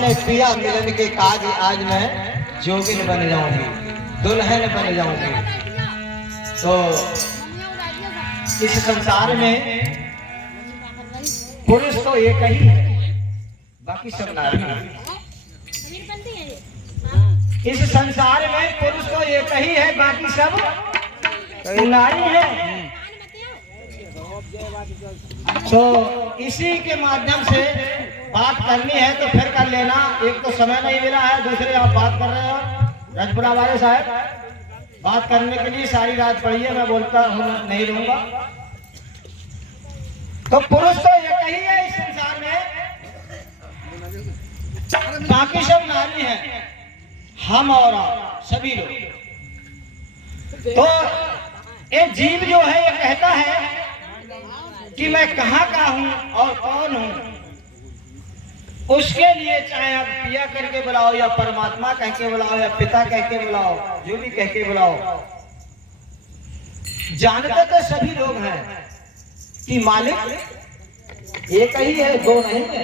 अपने पिया मिलन के काज आज मैं जोगिन बन जाऊंगी, दुल्हन बन जाऊंगी। तो इस संसार में पुरुष तो एक ही है, बाकी सब नारी है। इस संसार में पुरुष तो एक ही है, बाकी सब नारी है। तो इसी के माध्यम से बात करनी है तो फिर कर लेना। एक तो समय नहीं मिला है, दूसरे आप बात कर रहे हो रजपुरा वाले साहब, बात करने के लिए सारी रात पड़ी है, मैं बोलता हूँ नहीं रहूंगा। तो पुरुष तो एक ही है इस संसार में, बाकी सब नारी हैं, हम और आप सभी लोग। तो ये जीव जो है ये कहता है कि मैं कहाँ का हूँ और कौन हूँ। उसके लिए चाहे आप पिया करके बुलाओ या परमात्मा कह के बुलाओ या पिता कह के बुलाओ, जो भी कह के बुलाओ, जानते तो सभी लोग हैं कि मालिक एक ही है, दो नहीं है,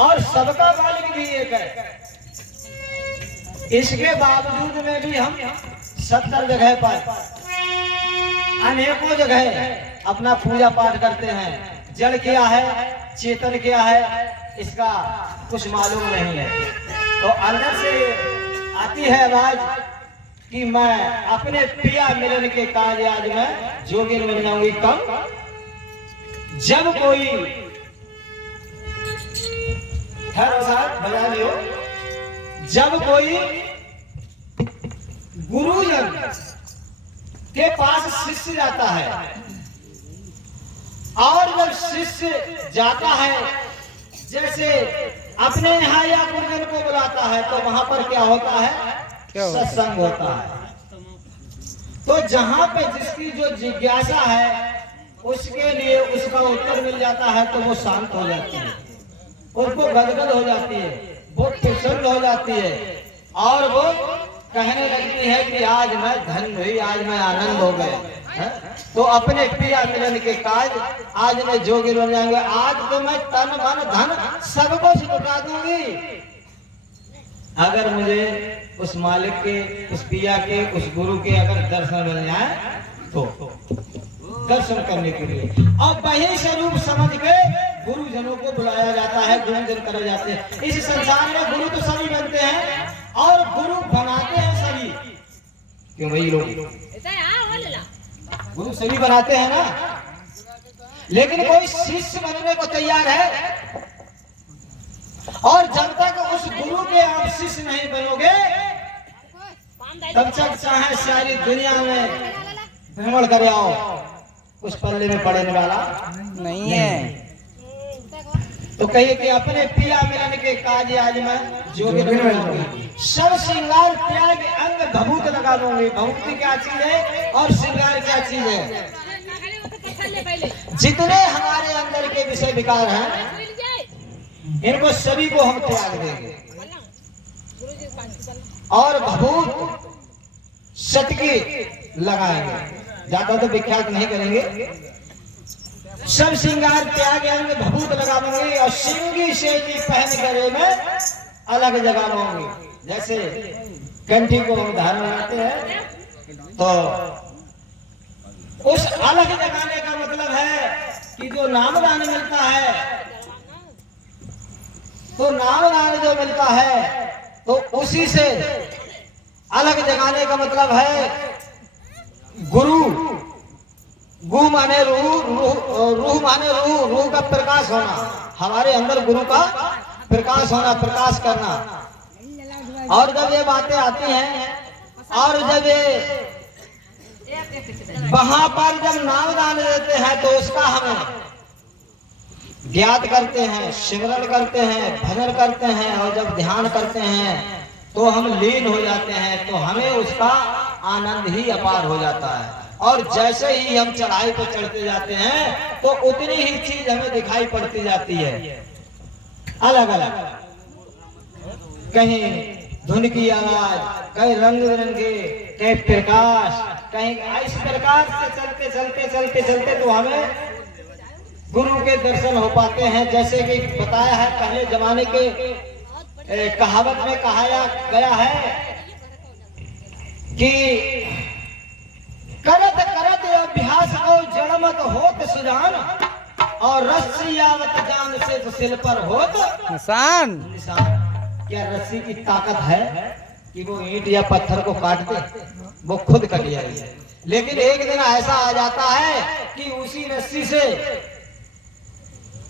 और सबका मालिक भी एक है। इसके बावजूद में भी हम 70 जगह पर अनेकों जगह अपना पूजा पाठ करते हैं। जड़ क्या है, चेतन क्या है, इसका कुछ मालूम नहीं है। तो अंदर से आती है आवाज कि मैं अपने पिया मिलन के काज आज मैं जोगिन बन जाऊंगी। कब? जब कोई बजा लियो, जब कोई गुरुजन के पास शिष्य जाता है, और जब शिष्य जाता है, जैसे अपने यहाँ या गुरुजन को बुलाता है, तो वहां पर क्या होता है? सत्संग होता है। तो जहां पे जिसकी जो जिज्ञासा है उसके लिए उसका उत्तर मिल जाता है, तो वो शांत हो जाती है, उसको गदगद हो जाती है, वो प्रसन्न हो जाती है, और वो कहने लगती है कि आज मैं धन्य हुई, आज मैं आनंद हो गए। तो अपने पिया मिलन के काज आज मैं जोगिन बन जाऊंगा। आज तो मैं तन मन धन सब कुछ लुटा दूंगी, अगर मुझे उस मालिक के, उस पिया के, उस गुरु के अगर दर्शन मिल जाए तो दर्शन करने के लिए। और वही स्वरूप समझ के गुरुजनों को बुलाया जाता है, गुरुजन करे जाते हैं। इस संसार में गुरु तो सभी बनते हैं और गुरु बनाते हैं सभी, क्यों भाई लोग गुरु सभी बनाते हैं ना, लेकिन कोई शिष्य बनने को तैयार है। और जब तक उस गुरु के आप शिष्य नहीं बनोगे, तब तक चाहे सारी दुनिया में भ्रमण करे आओ, उस पल्ले में पड़ने वाला नहीं है। तो कहिए कि अपने पिया मिलन के काज आज मैं जोगिन बन जाऊंगी। सब श्रृंगार त्याग अंग भभूत लगा दूंगी। भभूति क्या चीज है और श्रृंगार क्या चीज है? जितने हमारे अंदर के विषय विकार हैं, इनको सभी को हम त्याग देंगे और भभूत सतकी लगाएंगे। ज्यादा तो विख्यात नहीं करेंगे। सब श्रृंगार त्याग अंग भभूत लगा दूंगी और सिंगी शेली पहन करे में अलग जगह लूंगी। जैसे कंठी को हम धारण बनाते हैं, तो उस अलग जगाने का मतलब है कि जो नामदान मिलता है, तो नामदान जो मिलता है तो उसी से अलग जगाने का मतलब है गुरु। गु माने रूह, रूह माने रूह, रूह का प्रकाश होना, हमारे अंदर गुरु का प्रकाश होना, प्रकाश करना। और जब ये बातें आती हैं और जब ये वहां पर जब नामदान देते हैं, तो उसका हम ज्ञात करते हैं, सिमरन करते हैं, भजन करते हैं, और जब ध्यान करते हैं तो हम लीन हो जाते हैं, तो हमें उसका आनंद ही अपार हो जाता है। और जैसे ही हम चढ़ाई पर चढ़ते जाते हैं तो उतनी ही चीज हमें दिखाई पड़ती जाती है, अलग अलग, कहीं धुन की आवाज, कहीं रंग बिरंगे, कहीं प्रकाश, कहीं इस प्रकार से चलते चलते चलते चलते तो हमें गुरु के दर्शन हो पाते हैं। जैसे कि बताया है, पहले जमाने के कहावत में कहा गया है कि करत करत अभ्यास को जड़मत होत सुजान, और रस्सी आवत जान से तो सिल पर होत निशान। क्या रस्सी की ताकत है कि वो ईंट या पत्थर को काट दे? वो खुद कट जाएगी। लेकिन एक दिन ऐसा आ जाता है कि उसी रस्सी से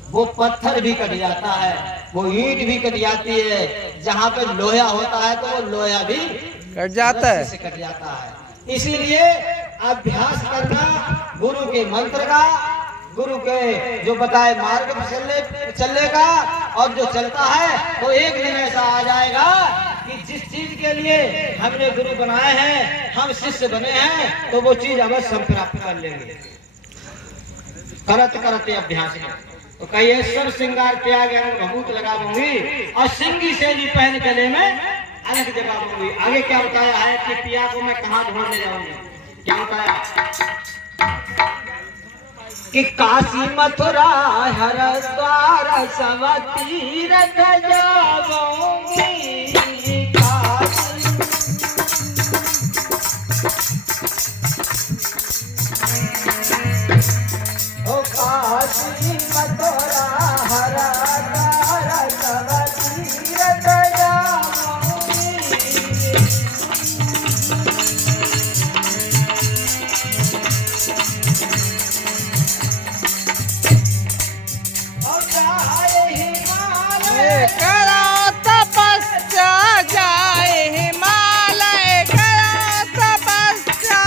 वो पत्थर भी कट जाता है, वो ईंट भी कट जाती है, जहाँ पे लोहा होता है तो वो लोहा भी कट जाता है, से कट जाता है। इसीलिए अभ्यास करना गुरु के मंत्र का, गुरु के जो बताए मार्ग पे चलने का, और जो चलता है तो एक दिन ऐसा आ जाएगा कि जिस चीज के लिए हमने गुरु बनाए हैं, हम शिष्य बने हैं, तो वो चीज अवश्य हम प्राप्त कर लेंगे। करत करते अभ्यास में तो कहिए सब श्रृंगार त्याग भभूत लगाऊंगी, और सिंगी से भी पहन गले में अलग जगाऊंगी। आगे क्या बताया है कि पिया को मैं कहाँ ढूंढने जाऊंगी? क्या बताया कि काशी मथुरा हरिद्वार सब तीरथ जाऊंगी। काशी मथुरा हरिद्वार सब तीरथ जाऊंगी। करो तपस्या जाए हिमालय, करो तपस्या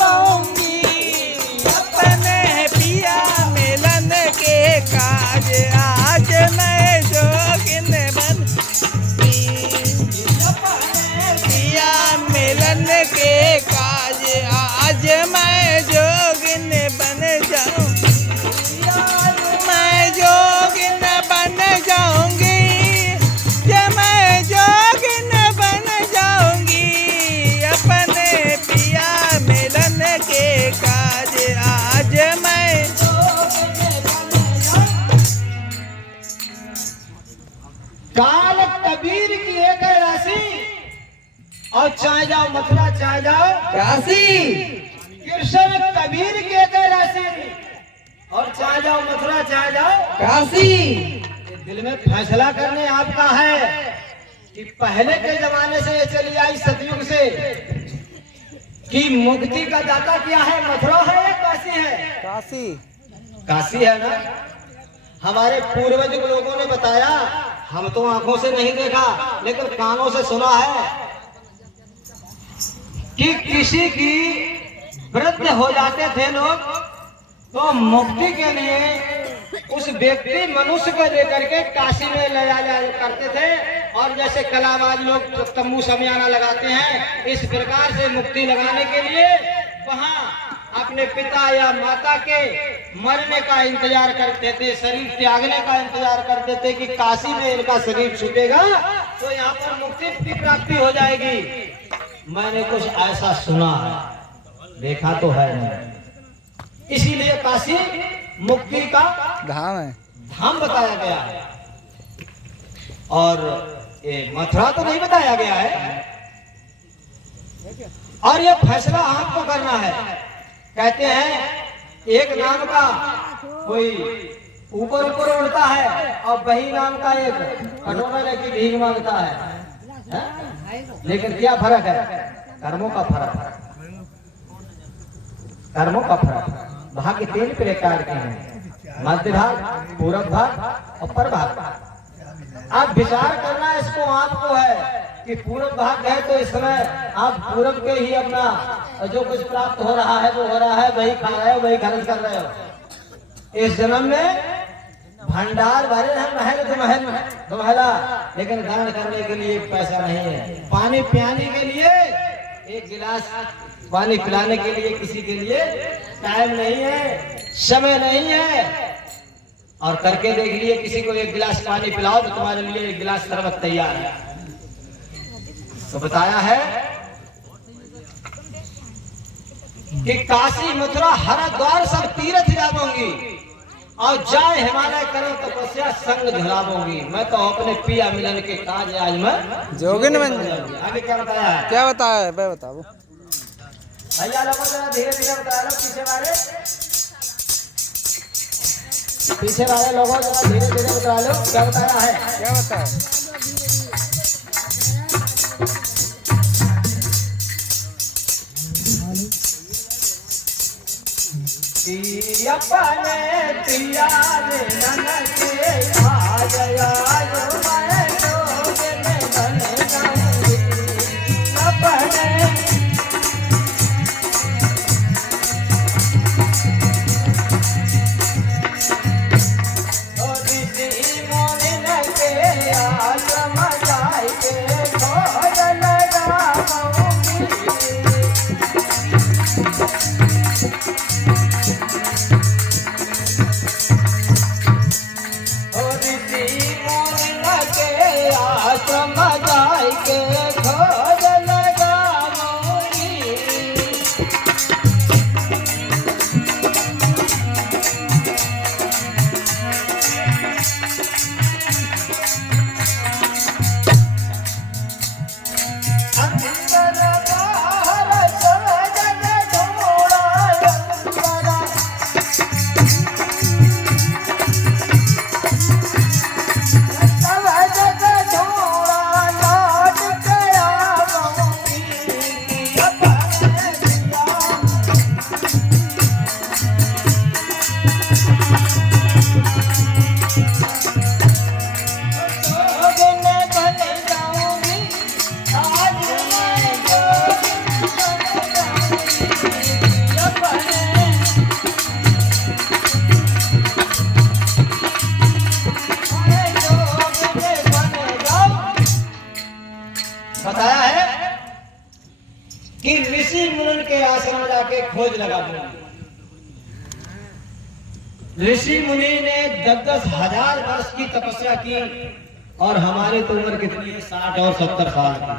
जाऊंगी। अपने पिया मिलन के काज आज मैं जोगिन बन, पिया मिलन के काज आज मैं जोगिन बन जाऊं, मैं जोगिन बन जाऊंगी, जब मैं जोगिन बन जाऊंगी। अपने पिया मिलन के काज आज मैं काल कबीर की एक राशि, और चाहे जाओ मथुरा चाहे जाओ काशी। कृष्ण कबीर की एक राशि, और चाहे जाओ मथुरा चाहे जाओ काशी। दिल में फैसला करने आपका है कि पहले के जमाने से ये चली आई सतयुग से कि मुक्ति का दाता क्या है, मथुरा है या काशी है? काशी, काशी है ना। हमारे पूर्वज लोगों ने बताया, हम तो आंखों से नहीं देखा लेकिन कानों से सुना है कि किसी की वृद्ध हो जाते थे लोग तो मुक्ति के लिए उस व्यक्ति मनुष्य को लेकर के काशी में ले जाया करते थे, और जैसे कलाबाज लोग तंबू समियाना लगाते हैं, इस प्रकार से मुक्ति लगाने के लिए वहां अपने पिता या माता के मरने का इंतजार करते थे, शरीर त्यागने का इंतजार करते थे कि काशी में इनका शरीर छूटेगा तो यहाँ पर मुक्ति की प्राप्ति हो जाएगी। मैंने कुछ ऐसा सुना है, देखा तो है नहीं। इसीलिए काशी मुक्ति का धाम है, धाम बताया गया है, और ये मथुरा तो नहीं बताया गया है। और ये फैसला आपको करना है। कहते हैं एक नाम का कोई ऊपर ऊपर उड़ता है और बही नाम का एक कटोरा लेके भीख मांगता है? लेकिन क्या फर्क है? कर्मों का फर्क है, कर्मों का फर्क। भाग्य 3 प्रकार के हैं, मध्य भाग, पूर्व भाग और पर भाग। आप विचार करना इसको आपको है कि पूर्व भाग है तो इस समय आप पूर्व के ही अपना जो कुछ प्राप्त हो रहा है वो हो रहा है, वही खा रहे हो, वही खर्च कर रहे हो। इस जन्म में भंडार भरे हैं, महल दुमहला, लेकिन दान करने के लिए पैसा नहीं है। पानी पिलाने के लिए एक गिलास पानी पिलाने के लिए किसी के लिए टाइम नहीं है, समय नहीं है। और करके देख लिए किसी को एक गिलास पानी पिलाओ तो तुम्हारे लिए एक गिलास शरबत तैयार है। तो बताया है कि काशी मथुरा हरिद्वार सब तीर्थ जाऊंगी। और जाए हिमालय करो तपस्या संग झुलाऊंगी। मैं तो अपने पिया मिलन के काज आज मैं जोगिन बन जाऊंगी। आगे क्या बताया है? क्या बताया है भाई, बताओ भैया लोगों जरा धीरे धीरे बताया लो, पीछे वाले लोगों जरा धीरे धीरे बता लो क्या बताया है। क्या बताया। अपने पिया मिलन के काज आज मैं जोगिन बन जाऊंगी। अपने बताया है कि ऋषि मुनि के आश्रम जाके खोज लगा दूंगी। ऋषि मुनि ने 10-10 हजार वर्ष की तपस्या की और हमारी तो उम्र कितनी है, 60 और 70 साल की,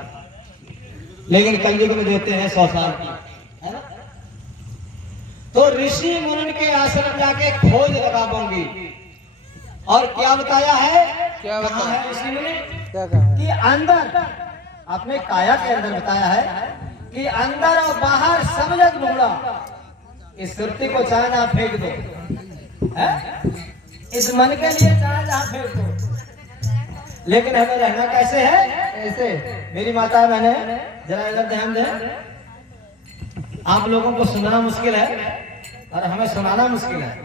लेकिन कलयुग में देते हैं 100 साल की, है ना। तो ऋषि मुनि के आश्रम जाके खोज लगा दूंगी। और क्या बताया है, क्या कहाँ बताया? है ऋषि मुनि क्या कहा कि अंदर अपने काया के अंदर बताया है कि अंदर और बाहर सब जग ढूंढा, इस सुरती को चाहे जहां फेंक दो, है? इस मन के लिए चाहे जहां फेंक दो, लेकिन हमें रहना कैसे है? ऐसे। मेरी माता बहने जरा इधर ध्यान दें। आप लोगों को सुनना मुश्किल है और हमें सुनाना मुश्किल है।